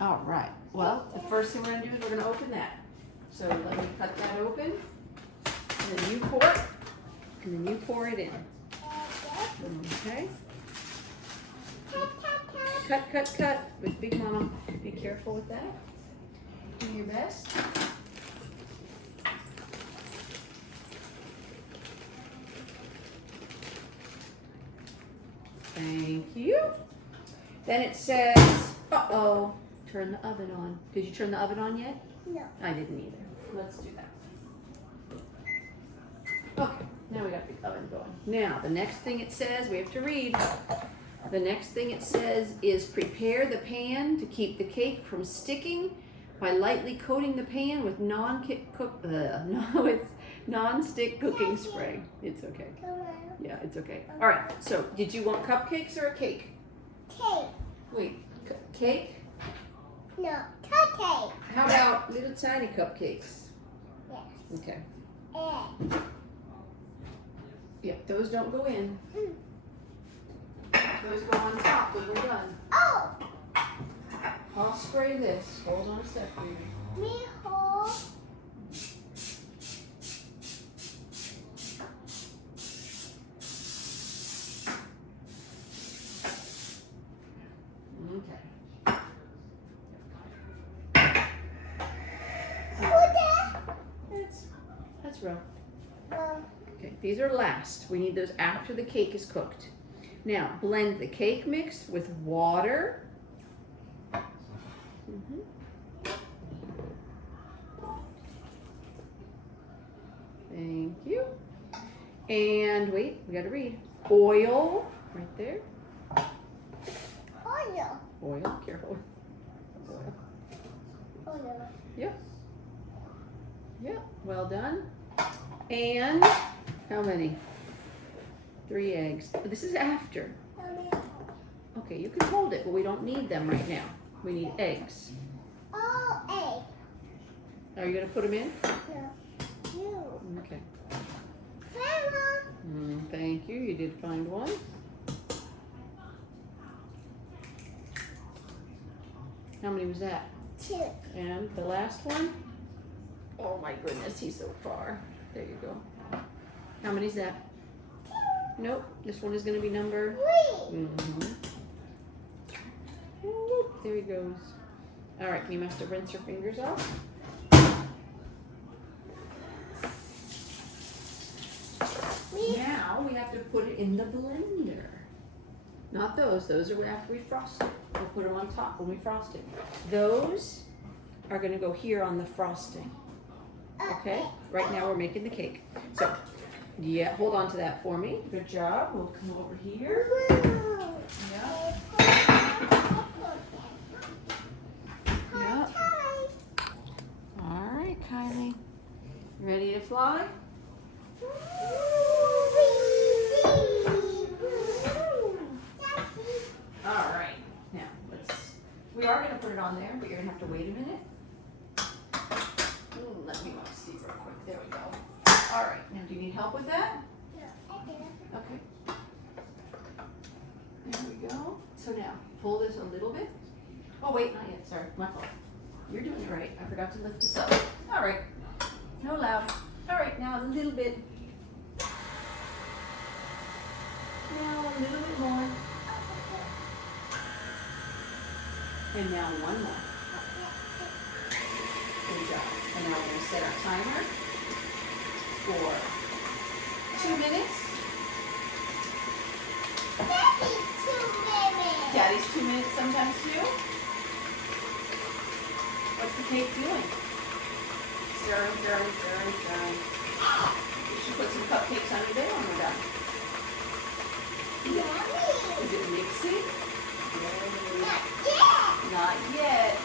All right. Well, the first thing we're gonna do is we're gonna open that. So let me cut that open, and then you pour it, and then you pour it in. Okay. Cut, cut, cut. With Big Mama. Be careful with that. Do your best. Thank you. Then it says, uh-oh, turn the oven on. Did you turn the oven on yet? No. I didn't either. Let's do that. Okay, now we got the oven going. Now, the next thing it says, we have to read. The next thing it says is prepare the pan to keep the cake from sticking by lightly coating the pan with non-stick cooking spray. It's okay. Yeah, it's okay. All right, so did you want cupcakes or a cake? Cake. Wait, cake? No, cupcake. How about little tiny cupcakes? Yes. Okay. Egg. Yeah, those don't go in. Those go on top when we're done. Oh, I'll spray this. Hold on a sec, baby. me hold. Okay. That's rough. Okay, these are last. We need those after the cake is cooked. Now, blend the cake mix with water. Thank you. And wait, we gotta read. Oil, right there. Oil. Oil, careful. Oil. Oil. Yep. Yep, well done. And how many? 3 eggs. This is after. Okay, you can hold it, but we don't need them right now. We need eggs. Oh, egg. Are you gonna put them in? No. You. Okay. Grandma. Thank you. You did find one. How many was that? 2. And the last one? Oh my goodness, he's so far. There you go. How many is that? 2. Nope. This one is going to be number 3. There he goes. All right, you must have rinsed your fingers off. Now we have to put it in the blender. Not those. Those are after we frost it. We'll put them on top when we frost it. Those are going to go here on the frosting. Okay? Right now we're making the cake. So, yeah, hold on to that for me. Good job. We'll come over here. Yeah. Yeah. All right, Kylie. Ready to fly? All right. Now, we are going to put it on there, but you're going to have to wait a minute. Let me see real quick. There we go. All right. Now, do you need help with that? Okay. There we go. So now, pull this a little bit. Oh, wait, not yet. Sorry, my fault. You're doing it right. I forgot to lift this up. All right. No loud. All right, now a little bit. Now a little bit more. And now one more. Good job. And now we're going to set our timer for 2 minutes. Daddy's 2 minutes sometimes too. What's the cake doing? Stirring, stirring, stirring, stirring. You should put some cupcakes under there when we're done. Is it mixing? Not yet.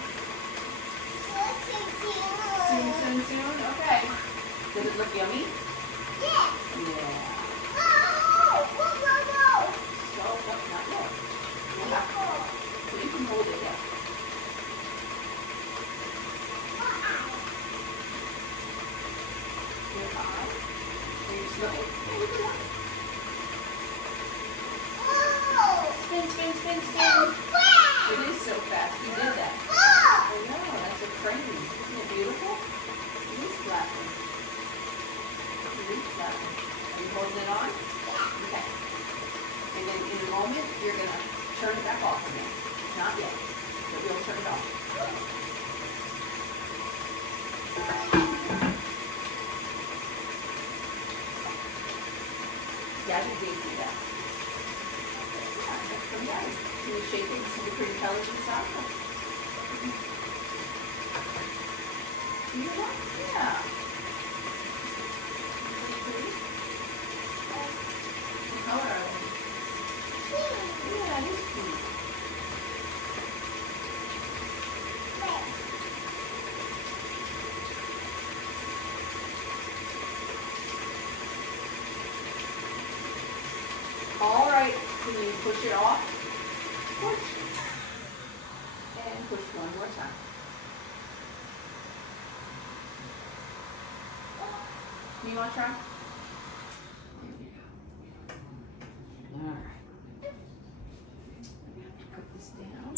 Soon, soon, soon? Okay. Does it look yummy? Yeah. Oh, whoa, whoa, whoa. So, what? Not yet. So you can hold it up. You're on. Are you slipping? Oh. Spin, spin, spin, spin. So fast. It is so fast. You did that. Oh. but you'll turn it off. Daddy gave me that. Yeah, that's from Daddy. Can you shake it and see the pretty colors inside? You know what? Yeah. Pretty pretty. What color are they? Yeah, it is cute. All right, can you push it off? Push. And push one more time. You want to try? All right. Put this down.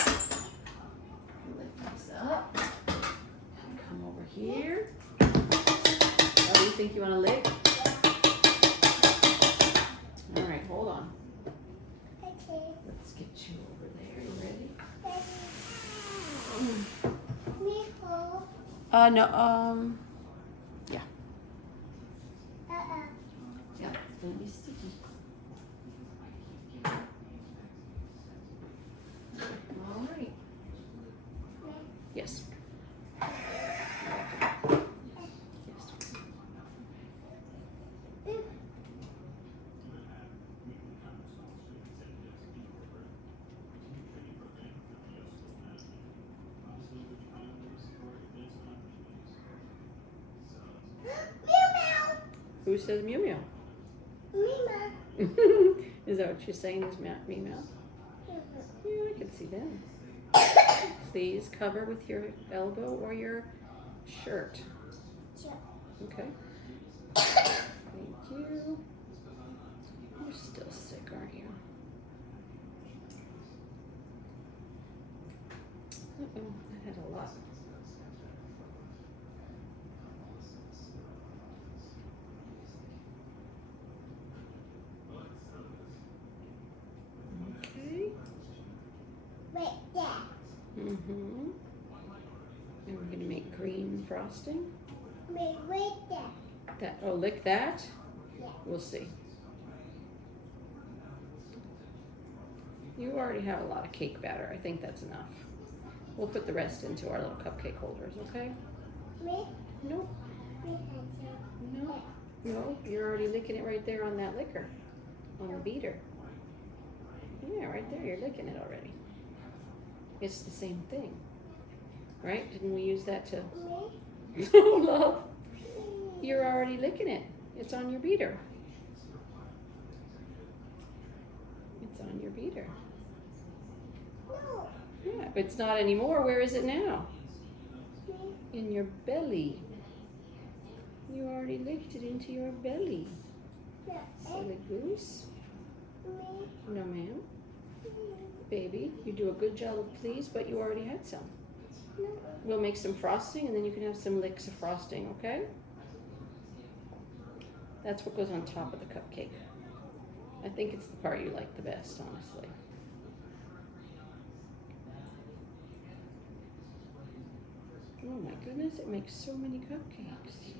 Lift this up. And come over here. Oh, you think you want to lick? All right, hold on. Okay. Let's get you over there. You ready? Nicole. No, yeah. Yeah, it's gonna be sticky. All right. Yes. Yes. Meow meow. Who says meow meow? Meow. Is that what you're saying is meow meow? Yeah, I can see that. Please cover with your elbow or your shirt. Okay. Thank you. You're still sick, aren't you? Uh-oh, that had a lot. Okay. Wait there. Mm-hmm. And we're gonna make green frosting. Wait there. That, oh, lick that? Yeah. We'll see. You already have a lot of cake batter. I think that's enough. We'll put the rest into our little cupcake holders, okay? Me? Nope. No. No, you're already licking it right there on that liquor. On the beater. Yeah, right there. You're licking it already. It's the same thing. Right? Didn't we use that to... Me? Oh, love. You're already licking it. It's on your beater. It's on your beater. No. Yeah, but it's not anymore. Where is it now? Me? In your belly. You already licked it into your belly. No. Silly goose. Me? No, ma'am. Baby, you do a good job of please, but you already had some. No. We'll make some frosting, and then you can have some licks of frosting, okay? That's what goes on top of the cupcake. I think it's the part you like the best, honestly. Oh my goodness, it makes so many cupcakes.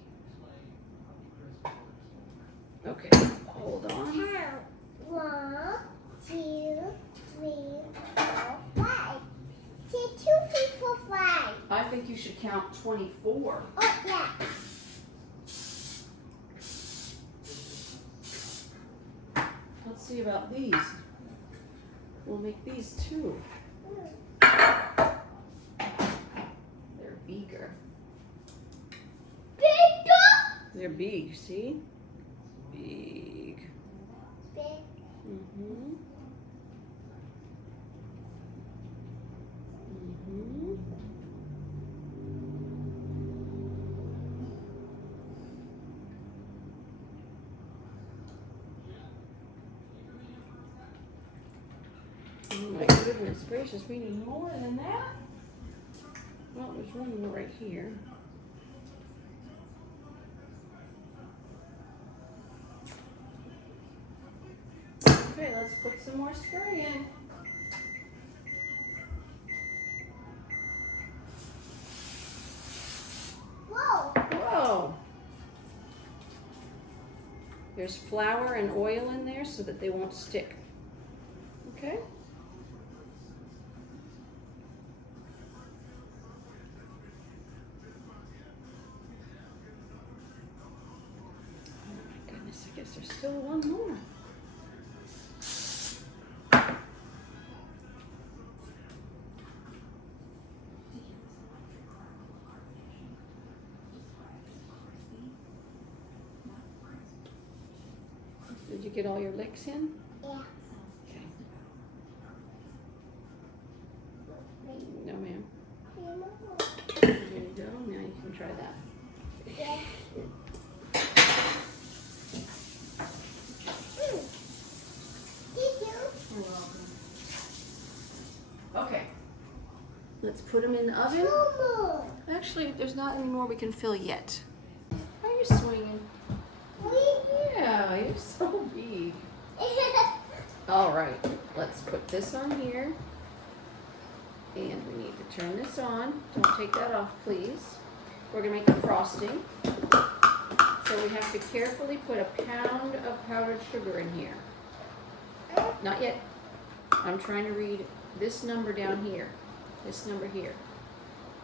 Okay, hold on. Count. 1, 2, 3, 4, 5. See, 2, 3, 4, 5. I think you should count 24. Oh, yeah. Let's see about these. We'll make these too. They're bigger. Bigger. They're big, see? Big. Big. Mm-hmm. Mm-hmm. Oh my goodness gracious, we need more than that? Well, there's one more right here. Okay, let's put some more spray in. There's flour and oil in there so that they won't stick. Okay? Oh my goodness, I guess there's still one more. Did you get all your licks in? Yeah. Okay. No, ma'am. There you go. Now you can try that. Yeah. Did you? You're welcome. Okay. Let's put them in the oven. Momo. Actually, there's not any more we can fill yet. How are you swinging? Yeah, you're so big. All right, let's put this on here. And we need to turn this on. Don't take that off, please. We're gonna make the frosting. So we have to carefully put a pound of powdered sugar in here. Not yet. I'm trying to read this number down here. This number here.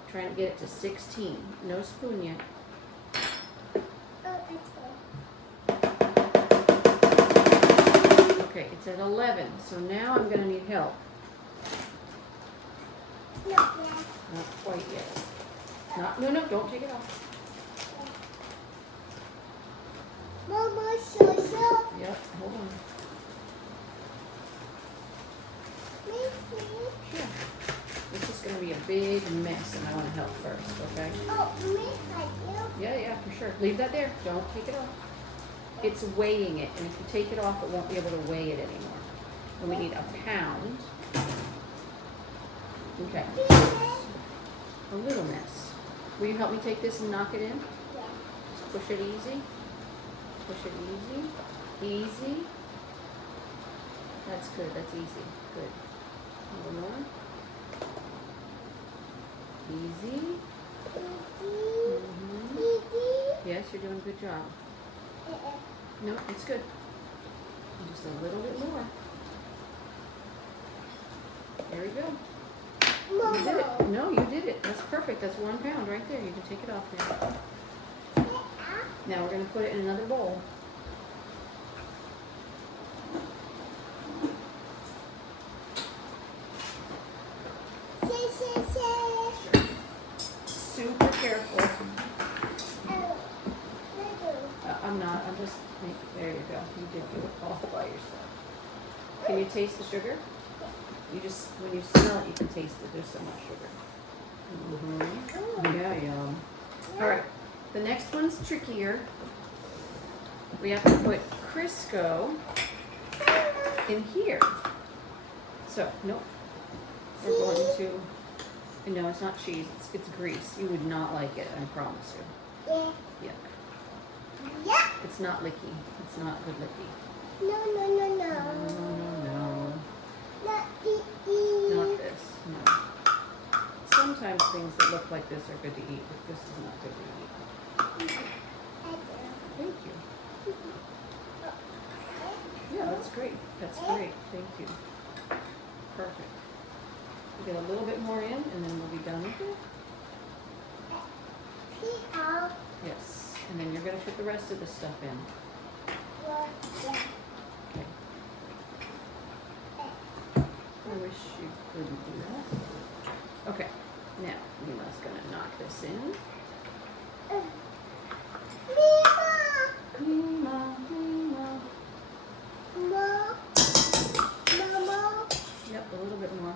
Trying to get it to 16. No spoon yet. Okay, it's at 11. So now I'm gonna need help. Not yet. Not quite yet. No, don't take it off. Momo, so. Yep, hold on. Missy. Sure. This is gonna be a big mess and I wanna help first, okay? Oh, Miss, Yeah, for sure. Leave that there. Don't take it off. It's weighing it, and if you take it off, it won't be able to weigh it anymore. And we need a pound. Okay. A little mess. Will you help me take this and knock it in? Just push it easy. Push it easy. Easy. That's good. That's easy. Good. A little more. Easy. Yes, you're doing a good job. No, it's good. Just a little bit more. There we go. You did it. No, you did it. That's perfect. That's 1 pound right there. You can take it off now. Now we're going to put it in another bowl. Super careful. I'm not. I'm just. There you go. You did do it all by yourself. Can you taste the sugar? You just, when you smell it, you can taste it. There's so much sugar. Yeah, yum. All right. The next one's trickier. We have to put Crisco in here. So, nope. We're going to. No, it's not cheese. It's grease. You would not like it. I promise you. Yeah. Yuck. Yeah. It's not licky. It's not good licky. No. No. Not Not this. No. Sometimes things that look like this are good to eat, but this is not good to eat. Thank you. Yeah, that's great. That's great. Thank you. Perfect. We'll get a little bit more in, and then we'll be done with it. Yes. And then you're going to put the rest of the stuff in. Okay. I wish you couldn't do that. Okay. Now, Lima's going to knock this in. Lima. Yep, a little bit more.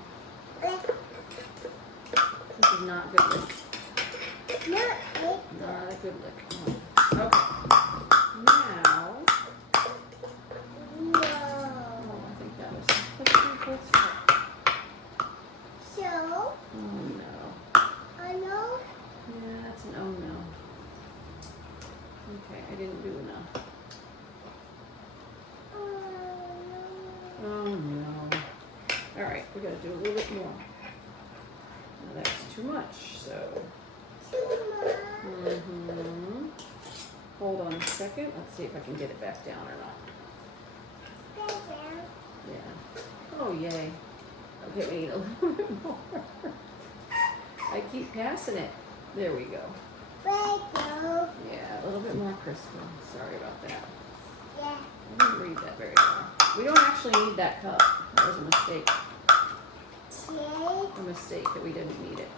This is not good lick. Not a good lick. No. Okay. Now. Oh, I think that was. Let's try. Oh no. Yeah, that's an oh no. Okay, I didn't do enough. Oh no. Alright, we gotta do a little bit more. Now that's too much, so. Hold on a second. Let's see if I can get it back down or not. Yeah. Oh, yay. Okay, we need a little bit more. I keep passing it. There we go. Yeah, a little bit more crystal. Sorry about that. Yeah. I didn't read that very well. We don't actually need that cup. That was a mistake. A mistake that we didn't need it.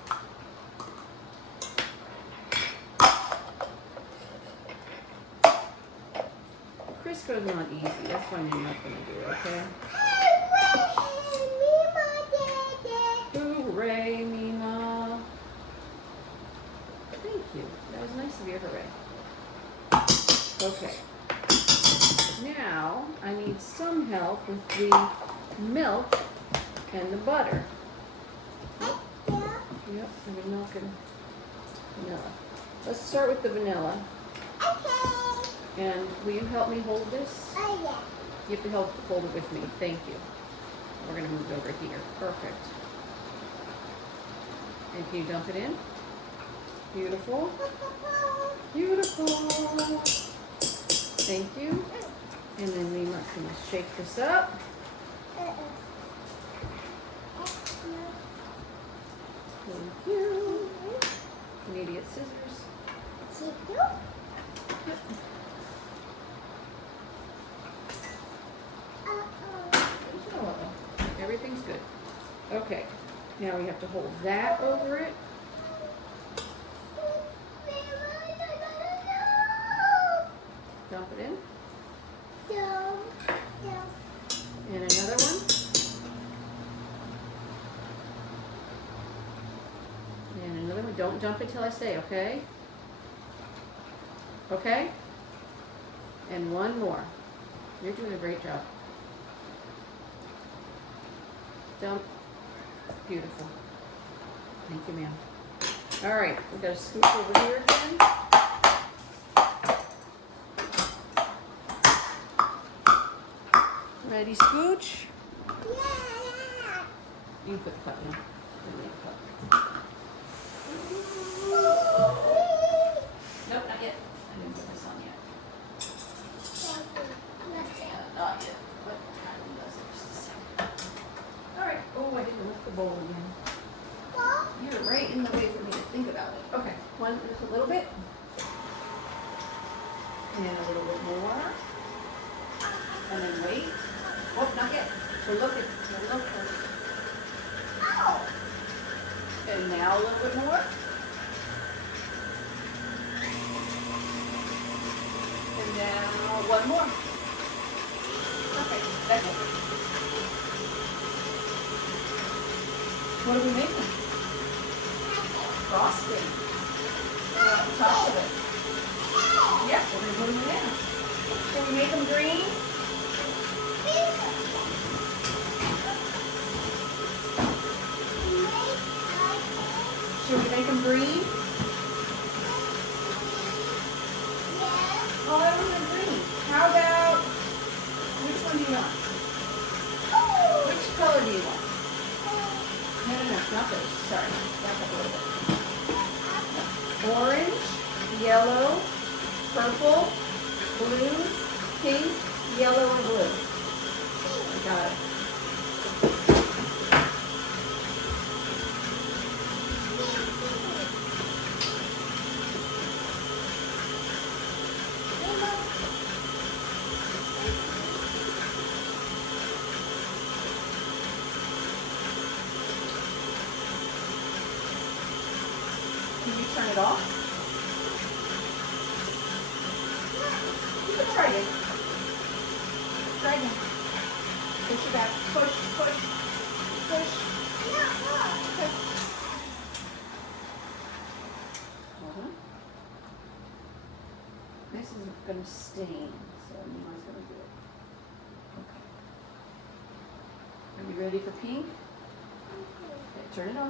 Crisco's not easy. That's why I'm not going to do it, okay? Hooray, Mima. Thank you. That was nice of you. Hooray. Okay. Now, I need some help with the milk and the butter. Yep, and the milk and vanilla. Let's start with the vanilla. And will you help me hold this? You have to help hold it with me. Thank you. We're going to move it over here. Perfect. And can you dump it in? Beautiful. Beautiful. Thank you. And then Lima's going to shake this up. Thank you. You need to get scissors. Yep. Everything's good. Okay. Now we have to hold that over it. Dump it in. And another one. And another one. Don't dump it till I say, okay? Okay? And one more. You're doing a great job. Dump. Beautiful. Thank you, ma'am. All right, we've got a scoop over here again. Ready, Scooch? Yeah. You put the cup in. Give me a cup. Nope, not yet. I didn't put this on yet. Not yet. What time does it? Just a second. All right. Oh, I didn't lift the bowl again. You're right in the way for me to think about it. Okay, just a little bit. And a little bit more. And then wait. Oh, not yet. We're looking. We're looking. And now a little bit more. And now one more. Okay, that's it. What are we making? Frosting. On top of it. Yes, we're going to put them in. Can we make them green? Should we make them green? Oh, I want them green. How about, which one do you want? Which color do you want? No, not those. Sorry. Back up a little bit. Orange, yellow, purple, blue, pink, yellow, and blue. Got it. Can you turn it off? You can try it. Try again. Push it back. Push, push, push. Okay. Hold on. This is going to stain, so Mima's going to do it. Okay. Are you ready for pink? Okay, turn it on.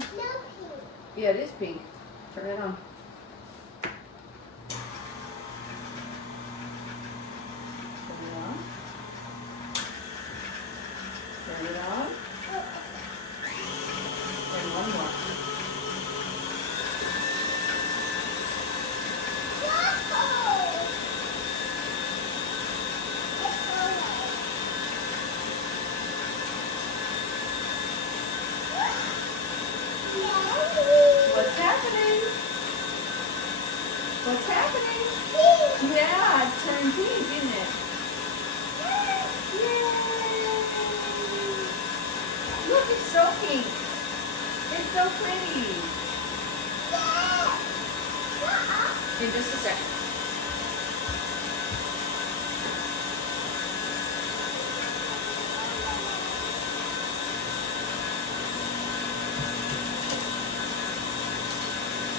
Yeah, it is pink. Turn it on. Turn it on. Turn it on. And one more. What's happening? Yeah, it's turned pink, isn't it? Yay! Look, it's so pink. It's so pretty. In just a second.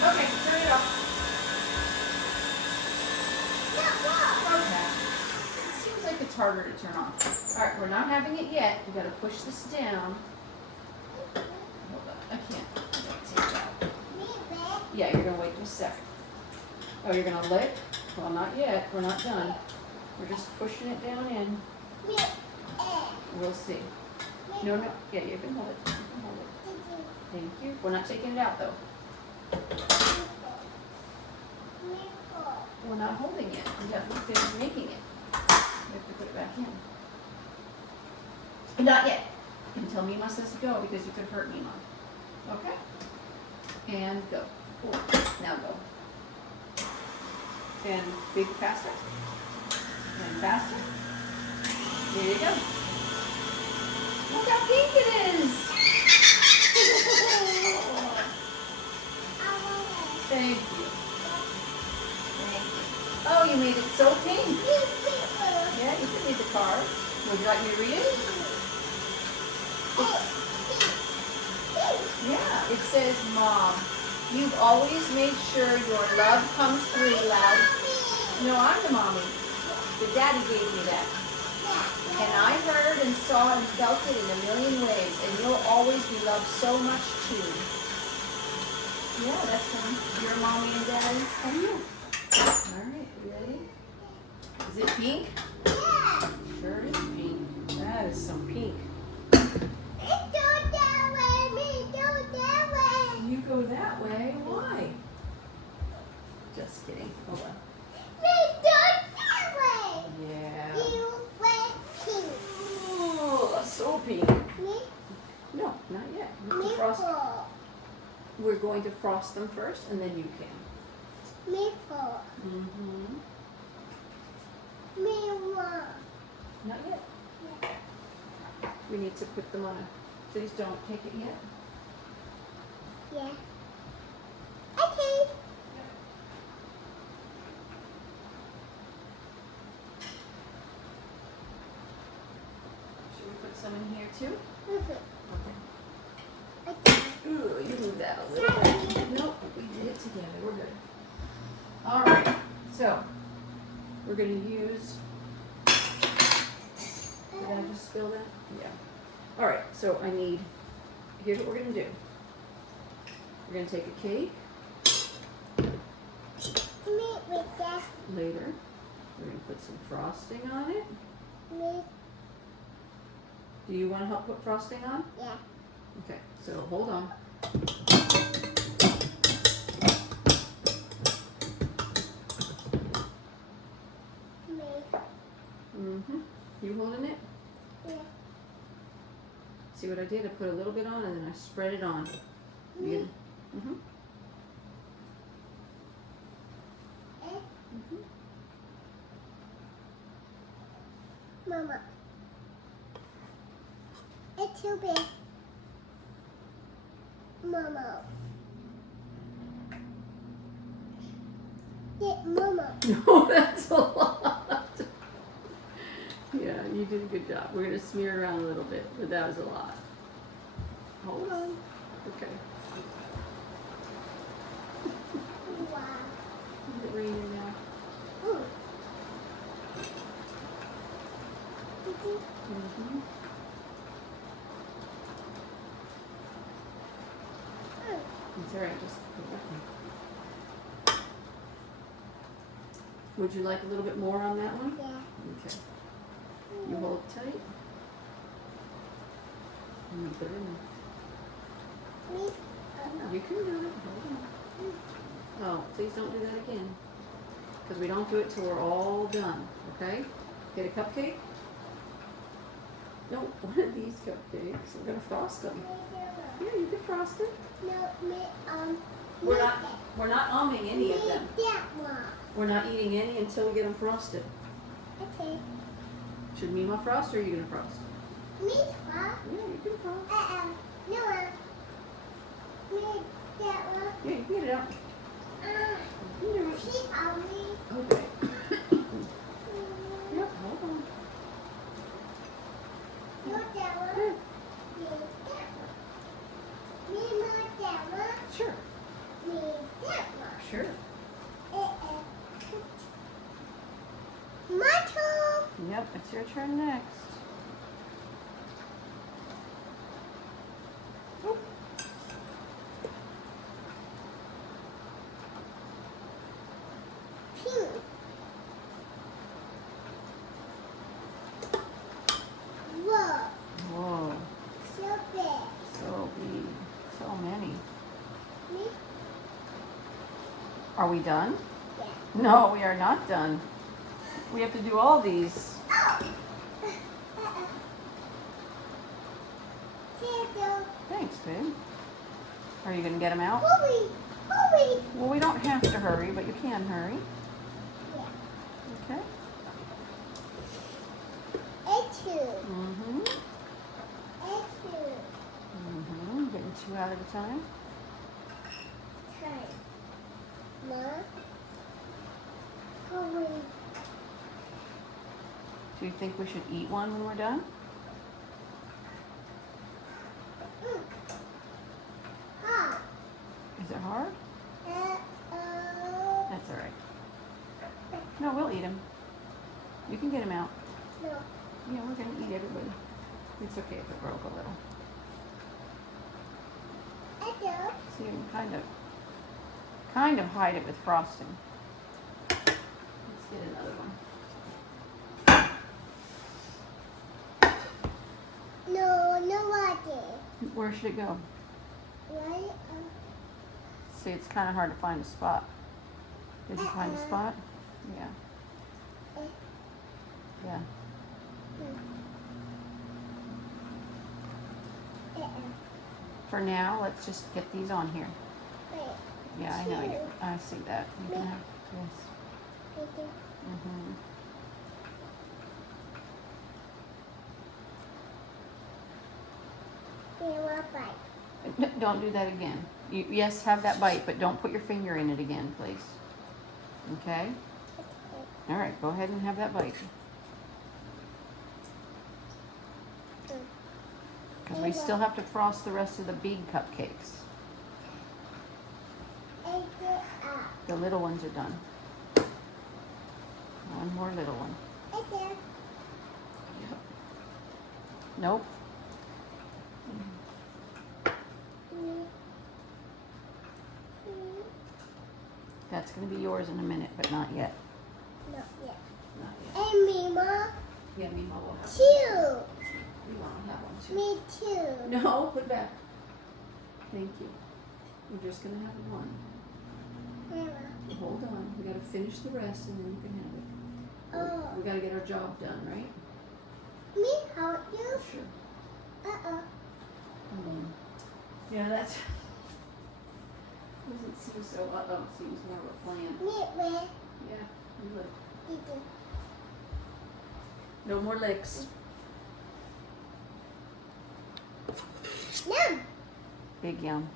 Okay, turn it off. Okay. It seems like it's harder to turn off. All right, we're not having it yet. We gotta push this down. Hold on, I can't take it out. Yeah, you're gonna wait just a second. Oh, you're gonna lick? Well, not yet. We're not done. We're just pushing it down in. We'll see. No, no. Yeah, you can hold it. You can hold it. Thank you. We're not taking it out though. We're not holding it. We have to finish making it. We have to put it back in. Not yet. Until Mima says to go because you could hurt Mima. Okay? And go. Oh, now go. And big faster. And faster. There you go. Look how pink it is. Thank you. Thank you. Oh, you made it so pink. Yeah, you can read the card. Would you like me to read it? Yeah, it says, Mom, you've always made sure your love comes through loud. No, I'm the mommy. The daddy gave me that. And I heard and saw and felt it in a million ways. And you'll always be loved so much too. Yeah, that's fine. Your mommy and daddy. How are you? Alright, you ready? Is it pink? Sure is pink. That is some pink. You go that way? Why? Just kidding. Hold on. Yeah. Oh, so pink. No, not yet. We have to frost. We're going to frost them first, and then you can. Mm-hmm. Not yet. We need to put them on a. Please don't take it yet. Yeah. Okay. Should we put some in here too? Mhm. Okay. Ooh, you move that a little bit. Nope, we did it together. We're good. All right. So we're gonna use. Did I just spill that? Yeah. All right. So I need. Here's what we're gonna do. We're gonna take a cake. Later, we're gonna put some frosting on it. Do you want to help put frosting on? Yeah. Okay. So hold on. Mhm. You holding it? Yeah. See what I did? I put a little bit on and then I spread it on. You mhm. Mhm. Mama. It's too big. Mama. Yeah, Mama. No, that's a lot. Yeah, you did a good job. We're gonna smear around a little bit, but that was a lot. Hold on. Okay. Wow. Is it raining now? Ooh. Mhm. It's alright, just put it back in. Would you like a little bit more on that one? Yeah. Okay. You hold tight. And you put it in there. Me. You can do it. Hold on. Oh, please don't do that again. Because we don't do it till we're all done. Okay? Get a cupcake? No, one of these cupcakes. We're going to frost them. Yeah, you can frost it. No, me, We're not. We're not umming any of them. That one. We're not eating any until we get them frosted. Okay. Should Mima frost or are you gonna frost? Me first. Yeah, you can frost. No one. Me that one. Yeah, you can get it out. You can do it. She only. Okay. Yep, hold on. Not that one. Good. Me that one. Me not that one. Sure. Me that one. Sure. My turn. Yep, it's your turn next. Oop. Pink. Whoa. Whoa, So big. so big. So many. Me? Are we done? Yeah. No, we are not done. We have to do all these. Oh. Tito. Thanks, babe. Are you gonna get them out? Hurry. Hurry. Well, we don't have to hurry, but you can hurry. Yeah. Okay. It's you. Mm-hmm. It's you. Mm-hmm. Getting 2 out at a time. Time. Mom. Hurry. Do you think we should eat one when we're done? Ah. Is it hard? Uh-oh. That's all right. No, we'll eat them. You can get them out. No. Yeah, we're gonna eat everybody. It's okay if it broke a little. I do. So you can kind of hide it with frosting. Let's get another one. No, no water. Where should it go? Right? See, it's kind of hard to find a spot. Did you find a spot? Yeah. Yeah. For now, let's just get these on here. Wait. Yeah, I know you. I see that. You can have, yes. Okay. Mm-hmm. Don't do that again. Yes, have that bite, but don't put your finger in it again, please. Okay? All right, go ahead and have that bite. Because we still have to frost the rest of the big cupcakes. The little ones are done. One more little one. Yep. Nope. That's going to be yours in a minute, but not yet. Not yet. Not yet. And Mima, Yeah, Mima will have one. two. Mima will have one too. Me too. No, put it back. Thank you. We're just going to have one. Mama. Hold on. We got to finish the rest and then you can have it. Oh. We got to get our job done, right? Me help you? Sure. Uh-oh. Yeah, that's doesn't seem so. Seems more of a plan. Me where? Yeah. You look. Did you? No more licks. No. Big yum.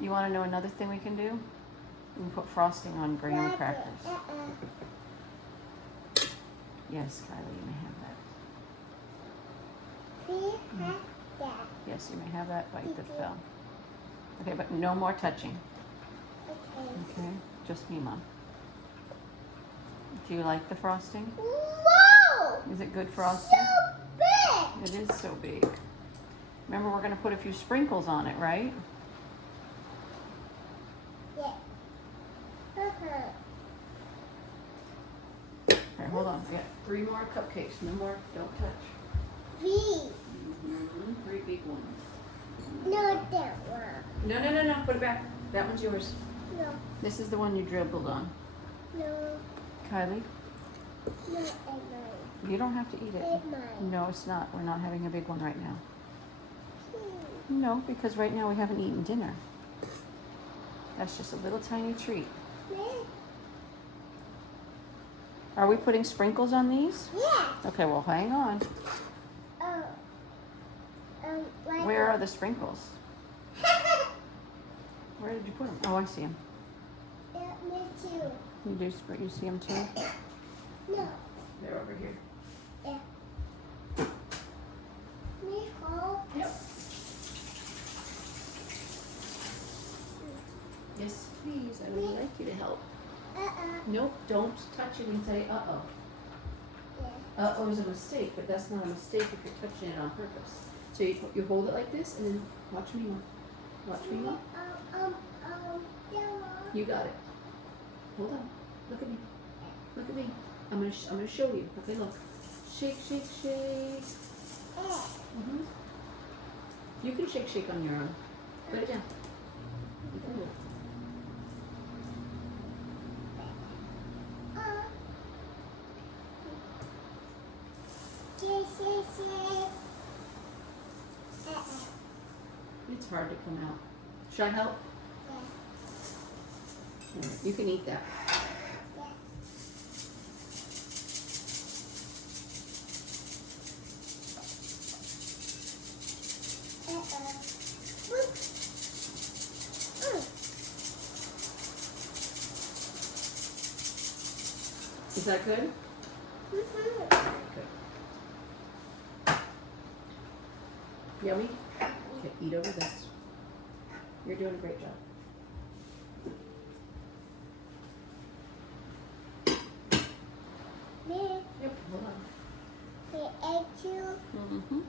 You want to know another thing we can do? We can put frosting on graham crackers. Yes, Kylie, you may have that. Please have that. Yes, you may have that bite that fell. Okay, but no more touching. Okay. Okay, just me, Mom. Do you like the frosting? Whoa! Is it good So frosting? big! It is so big. Remember, we're going to put a few sprinkles on it, right? Yeah. Uh-huh. Okay, hold on. We got 3 more cupcakes. No more. Don't touch. 3. 3 big ones. Not that one. No. Put it back. That one's yours. No. This is the one you dribbled on. No. Kylie, Not at mine. you don't have to eat it. At mine. No, it's not. We're not having a big one right now. Hmm. No, because right now we haven't eaten dinner. That's just a little tiny treat. Me? Are we putting sprinkles on these? Yeah. Okay, well, hang on. Oh. Like Where are the sprinkles? Where did you put them? Oh, I see them. Yeah, me too. You see them too? No. They're over here. Yeah. Me hold. Yep. Yes, please. I would like you to help. Nope, don't touch it and say uh-oh. Yeah. Uh-oh is a mistake, but that's not a mistake if you're touching it on purpose. So you hold it like this and then watch me more. Watch me more. Yeah. You got it. Hold on. Look at me. Look at me. I'm gonna show you. Okay, look. Shake, shake, shake. Mm-hmm. You can shake, shake on your own. Put it down. You can do it. It's hard to come out. Should I help? All right, you can eat that. Is that good? Good. Yummy? Okay, eat over this. You're doing a great job. Yep, hold on. Mm-hmm.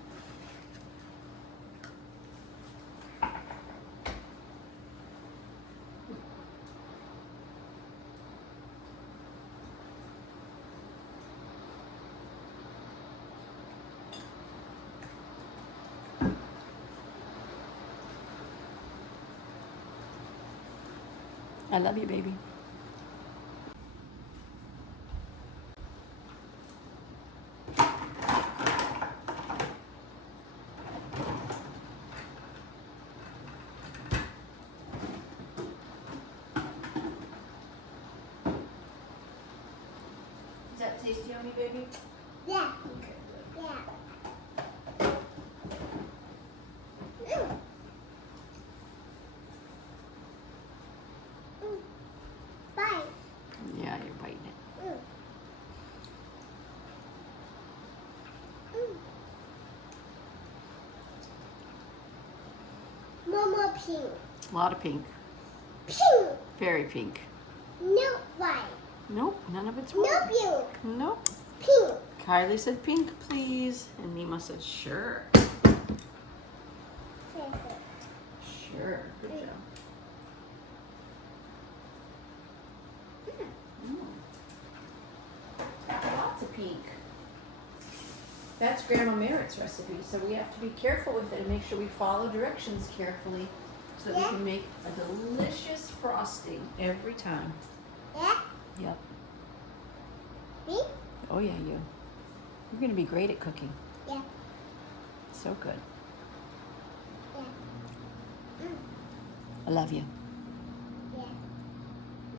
I love you, baby. Does that taste yummy, baby? Yeah. Okay, good. Yeah. Bye. Yeah, you're biting it. Mama pink. A lot of pink. Pink. Very pink. No white. Nope, none of it's No white. pink. Nope. Pink. Kylie said pink, please. And Nima said sure. Sure. Good job. Lots of pink. That's Grandma Merritt's recipe, so we have to be careful with it and make sure we follow directions carefully so that we can make a delicious frosting every time. Yeah. Yep. Me? Oh yeah, you. You're gonna be great at cooking. Yeah. So good. Yeah. I love you.